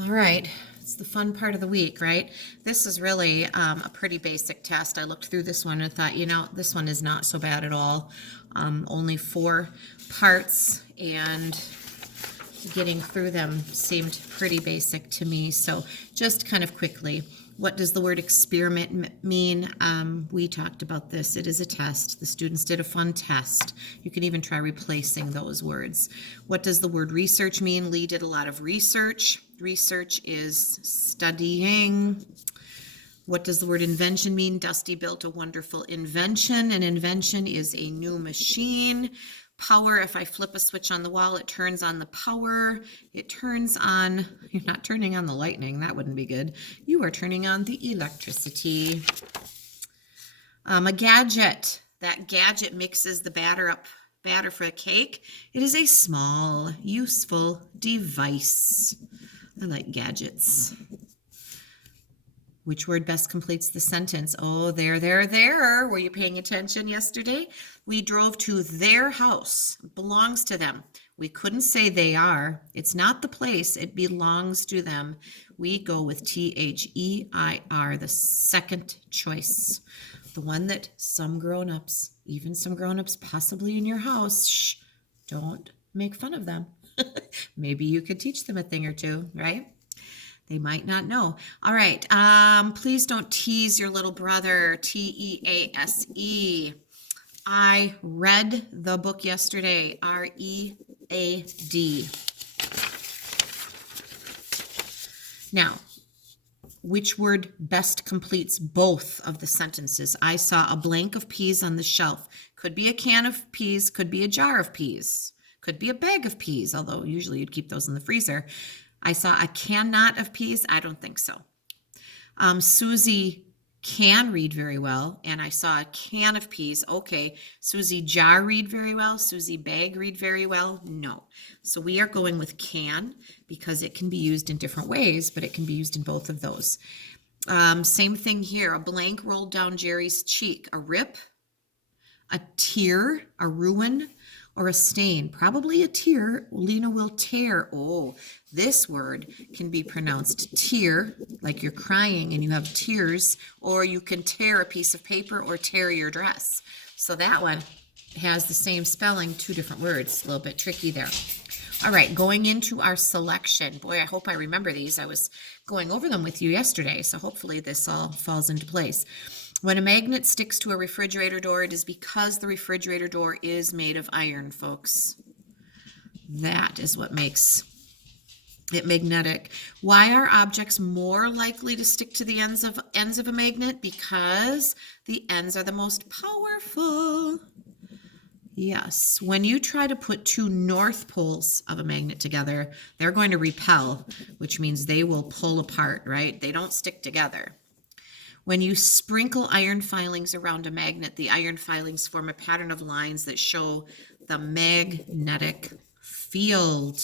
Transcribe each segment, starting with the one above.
All right, it's the fun part of the week, right? This is really a pretty basic test. I looked through this one and thought, this one is not so bad at all. Only 4 parts, and getting through them seemed pretty basic to me. So just kind of quickly, what does the word experiment mean? We talked about this. It is a test. The students did a fun test. You can even try replacing those words. What does the word research mean? Lee did a lot of research. Research is studying. What does the word invention mean? Dusty built a wonderful invention. An invention is a new machine. Power, if I flip a switch on the wall, it turns on the power. It turns on, you're not turning on the lightning, that wouldn't be good. You are turning on the electricity. A gadget, that gadget mixes the batter for a cake. It is a small, useful device. I like gadgets. Which word best completes the sentence? Oh, there. Were you paying attention yesterday? We drove to their house. It belongs to them. We couldn't say they are. It's not the place. It belongs to them. We go with THEIR, the second choice. The one that some grown-ups, even some grown-ups possibly in your house, don't make fun of them. Maybe you could teach them a thing or two, right? They might not know. All right. Please don't tease your little brother. TEASE. I read the book yesterday. READ. Now, which word best completes both of the sentences? I saw a blank of peas on the shelf. Could be a can of peas, could be a jar of peas, could be a bag of peas, although usually you'd keep those in the freezer. I saw a cannot of peas. I don't think so. Susie can read very well, and I saw a can of peas. Okay. Susie jar read very well. Susie bag read very well. No. So we are going with can because it can be used in different ways, but it can be used in both of those. Same thing here. A blank rolled down Jerry's cheek. A rip, a tear, a ruin, or a stain. Probably a tear. Lena will tear. Oh, this word can be pronounced tear, like you're crying and you have tears, or you can tear a piece of paper or tear your dress. So that one has the same spelling, 2 different words. A little bit tricky there. All right, going into our selection. Boy, I hope I remember these. I was going over them with you yesterday, so hopefully this all falls into place. When a magnet sticks to a refrigerator door, it is because the refrigerator door is made of iron, folks. That is what makes it magnetic. Why are objects more likely to stick to the ends of a magnet? Because the ends are the most powerful. Yes, when you try to put 2 north poles of a magnet together, they're going to repel, which means they will pull apart, right? They don't stick together. When you sprinkle iron filings around a magnet, the iron filings form a pattern of lines that show the magnetic field.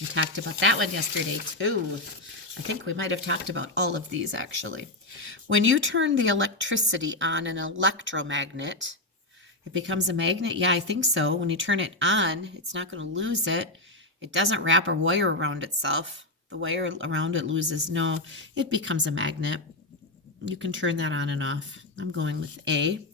We talked about that one yesterday too. I think we might have talked about all of these actually. When you turn the electricity on an electromagnet, it becomes a magnet? Yeah, I think so. When you turn it on, it's not going to lose it. It doesn't wrap a wire around itself. The wire around it loses. No, it becomes a magnet. You can turn that on and off. I'm going with A.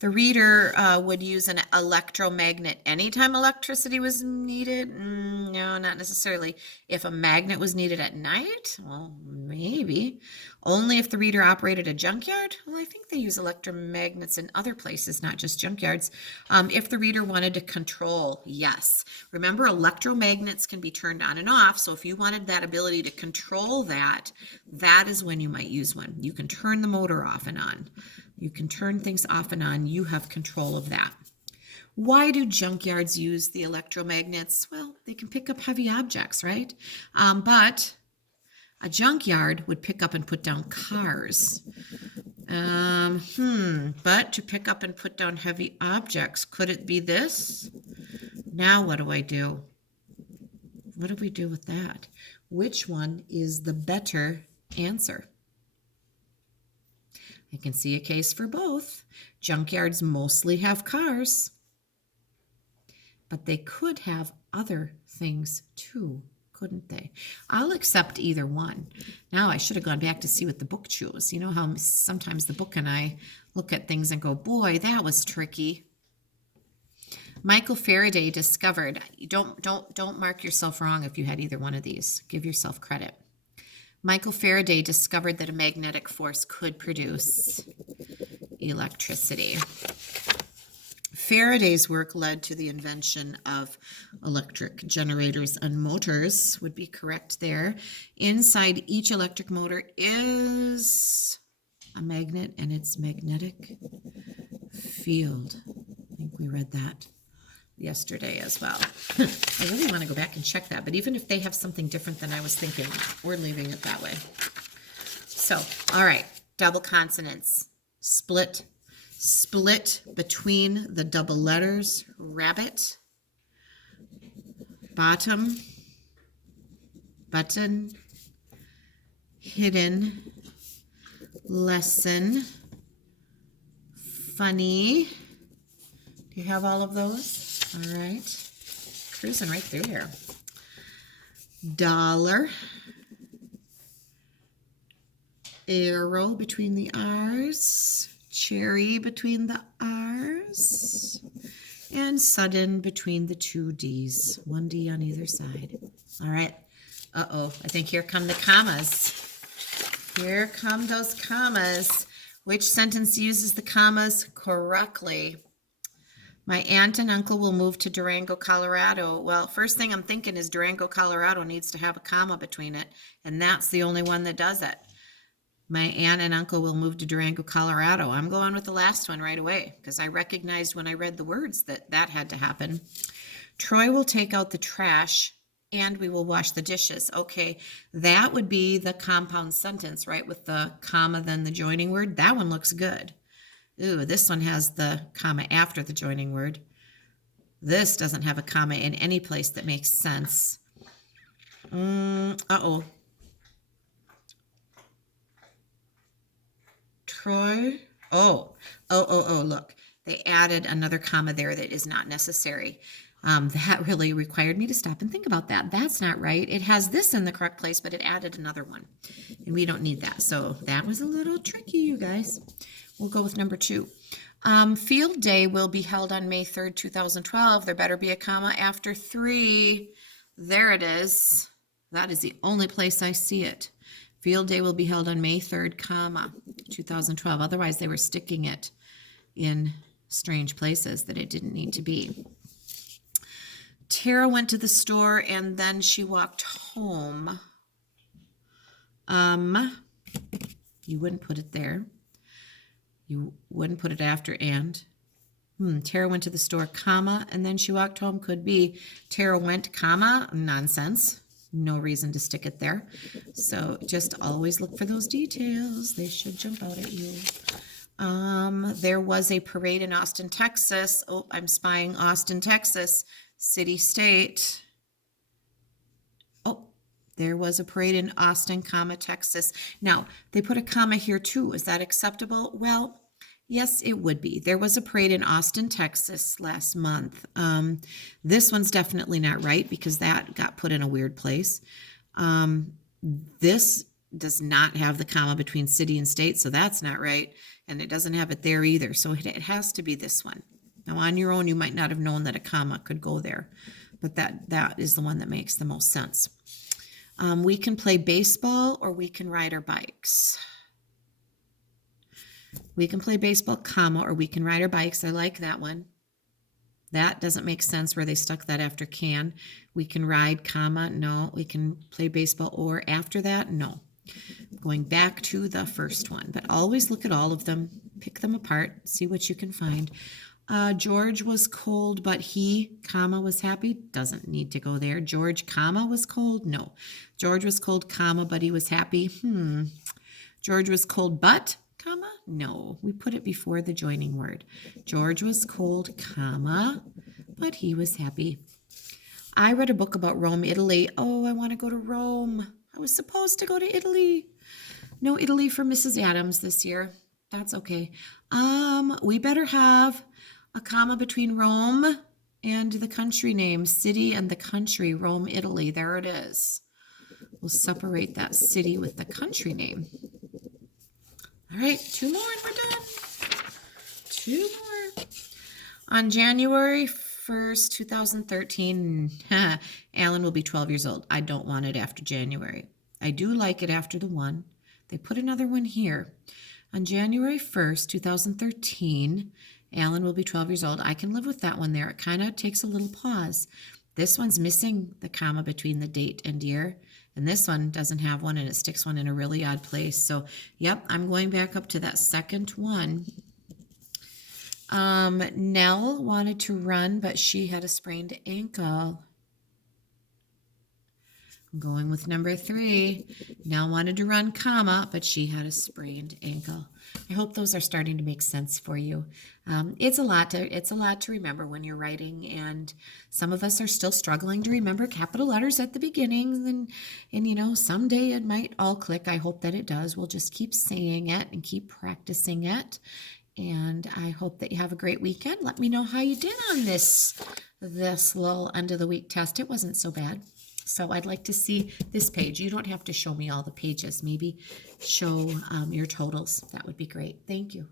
The reader would use an electromagnet anytime electricity was needed. No, not necessarily. If a magnet was needed at night, well, maybe. Only if the reader operated a junkyard? Well, I think they use electromagnets in other places, not just junkyards. If the reader wanted to control, yes. Remember, electromagnets can be turned on and off, so if you wanted that ability to control that, that is when you might use one. You can turn the motor off and on. You can turn things off and on. You have control of that. Why do junkyards use the electromagnets? Well, they can pick up heavy objects, right? But a junkyard would pick up and put down cars. But to pick up and put down heavy objects, could it be this? Now what do I do? What do we do with that? Which one is the better answer? I can see a case for both. Junkyards mostly have cars, but they could have other things too, couldn't they? I'll accept either one. Now I should have gone back to see what the book chose. You know how sometimes the book and I look at things and go, boy, that was tricky. Michael Faraday discovered, don't mark yourself wrong if you had either one of these. Give yourself credit. Michael Faraday discovered that a magnetic force could produce electricity. Faraday's work led to the invention of electric generators and motors, would be correct there. Inside each electric motor is a magnet and its magnetic field. I think we read that yesterday as well. I really want to go back and check that, but even if they have something different than I was thinking, we're leaving it that way. So, all right, double consonants. Split between the double letters, rabbit, bottom, button, hidden, lesson, funny. Do you have all of those? All right. Cruising right through here. Dollar. Arrow between the R's. Cherry between the R's. And sudden between the two D's. One D on either side. All right. Uh-oh. I think here come the commas. Here come those commas. Which sentence uses the commas correctly? My aunt and uncle will move to Durango, Colorado. Well, first thing I'm thinking is Durango, Colorado needs to have a comma between it, and that's the only one that does it. My aunt and uncle will move to Durango, Colorado. I'm going with the last one right away because I recognized when I read the words that that had to happen. Troy will take out the trash and we will wash the dishes. Okay, that would be the compound sentence, right, with the comma, then the joining word. That one looks good. Ooh, this one has the comma after the joining word. This doesn't have a comma in any place that makes sense. Uh-oh. Troy. Oh, look. They added another comma there that is not necessary. That really required me to stop and think about that. That's not right. It has this in the correct place, but it added another one. And we don't need that. So that was a little tricky, you guys. We'll go with number 2. Field day will be held on May 3rd, 2012. There better be a comma after 3. There it is. That is the only place I see it. Field day will be held on May 3rd, comma, 2012. Otherwise, they were sticking it in strange places that it didn't need to be. Tara went to the store and then she walked home. You wouldn't put it there. You wouldn't put it after and. Tara went to the store, comma, and then she walked home. Could be Tara went, comma, nonsense. No reason to stick it there. So just always look for those details. They should jump out at you. There was a parade in Austin, Texas. Oh, I'm spying Austin, Texas. City, state. Oh, there was a parade in Austin, comma, Texas. Now, they put a comma here too. Is that acceptable? Well, yes, it would be. There was a parade in Austin, Texas last month. This one's definitely not right because that got put in a weird place. This does not have the comma between city and state, so that's not right. And it doesn't have it there either, so it has to be this one. Now, on your own, you might not have known that a comma could go there, but that is the one that makes the most sense. We can play baseball or we can ride our bikes. We can play baseball, comma, or we can ride our bikes. I like that one. That doesn't make sense where they stuck that after can. We can ride, comma, no. We can play baseball or after that, no. Going back to the first one, but always look at all of them. Pick them apart. See what you can find. George was cold, but he, comma, was happy. Doesn't need to go there. George, comma, was cold. No. George was cold, comma, but he was happy. George was cold, but, comma, no. We put it before the joining word. George was cold, comma, but he was happy. I read a book about Rome, Italy. Oh, I want to go to Rome. I was supposed to go to Italy. No Italy for Mrs. Adams this year. That's okay. We better have a comma between Rome and the country name, city and the country, Rome, Italy. There it is. We'll separate that city with the country name. All right, 2 more and we're done. 2 more. On January 1st, 2013, Alan will be 12 years old. I don't want it after January. I do like it after the 1. They put another one here. On January 1st, 2013, Alan will be 12 years old. I can live with that one there. It kind of takes a little pause. This one's missing the comma between the date and year. And this one doesn't have one, and it sticks one in a really odd place. So, yep, I'm going back up to that second one. Nell wanted to run, but she had a sprained ankle. I'm going with number 3. Nell wanted to run, comma, but she had a sprained ankle. I hope those are starting to make sense for you. It's a lot to remember when you're writing, and some of us are still struggling to remember capital letters at the beginning, and you know, someday it might all click. I hope that it does. We'll just keep saying it and keep practicing it. And I hope that you have a great weekend. Let me know how you did on this little end of the week test. It wasn't so bad. So I'd like to see this page. You don't have to show me all the pages. Maybe show your totals. That would be great. Thank you.